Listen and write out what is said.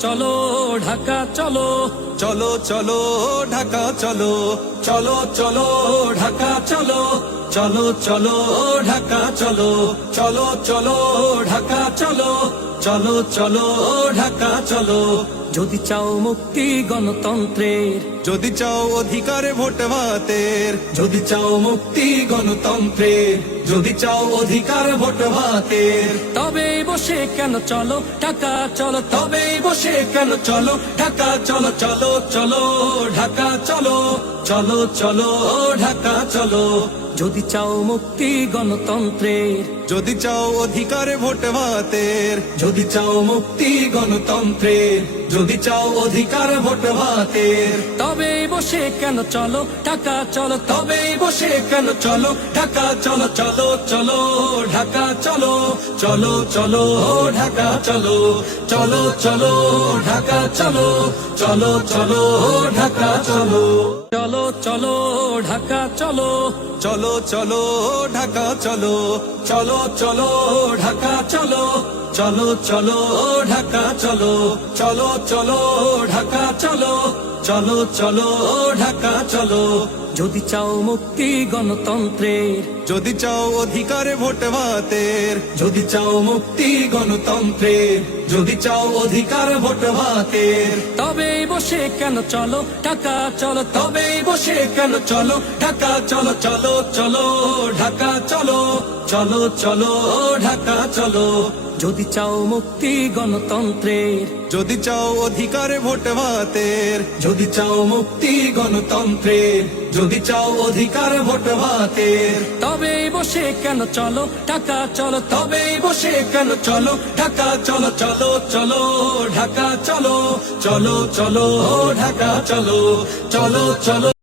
চলো ঢাকা চলো। চলো চলো ঢাকা চলো। চলো চলো ঢাকা চলো। চলো চলো ঢাকা চলো। চলো চলো ঢাকা চলো। চলো চলো ঢাকা চলো। যদি চাও মুক্তি গণতন্ত্রের। যদি চাও অধিকারে ভোট ভাতের। যদি চাও মুক্তি গণতন্ত্রের। যদি চাও অধিকার ভোট ভাতের। তবে বসে কেন চলো? ঢাকা চলো তবে বসে কেন চলো? ঢাকা চলো চলো চলো, ঢাকা চলো চলো চলো, ঢাকা চলো। যদি চাও মুক্তি গণতন্ত্রের যদি চাও অধিকারে ভোট ভাতের যদি চাও মুক্তি গণতন্ত্রের যদি চাও অধিকার ভোট ভাতের তবে বসে কেন চলো ঢাকা চলো তবে বসে কেন চলো ঢাকা চলো চলো চলো ঢাকা চলো চলো চলো ঢাকা চলো চলো চলো ঢাকা চলো চলো চলো ঢাকা চলো চলো চলো ঢাকা চলো চলো চলো ঢাকা চলো চলো চলো ঢাকা চলো চলো চলো ঢাকা চলো চলো চলো ঢাকা চলো চলো চলো ঢাকা চলো। যদি চাও মুক্তি গণতন্ত্রের যদি চাও অধিকারে ভোট ভাতের যদি চাও মুক্তি গণতন্ত্রের যদি চাও অধিকার ভোট ভাতের। তবে বসে কেন চলো ঢাকা চলো তবে বসে কেন চলো ঢাকা চলো চলো চলো ঢাকা চলো। চলো চলো ঢাকা চলো। যদি চাও মুক্তি গণতন্ত্রের। যদি চাও অধিকারে ভোট ভাতের। যদি চাও মুক্তি গণতন্ত্রের। যদি চাও অধিকার ভোট ভাতের। তবে বসে কেন চলো ঢাকা চলো। তবে বসে কেন চলো ঢাকা চলো চলো চলো ঢাকা চলো। চলো চলো ঢাকা চলো। চলো চলো।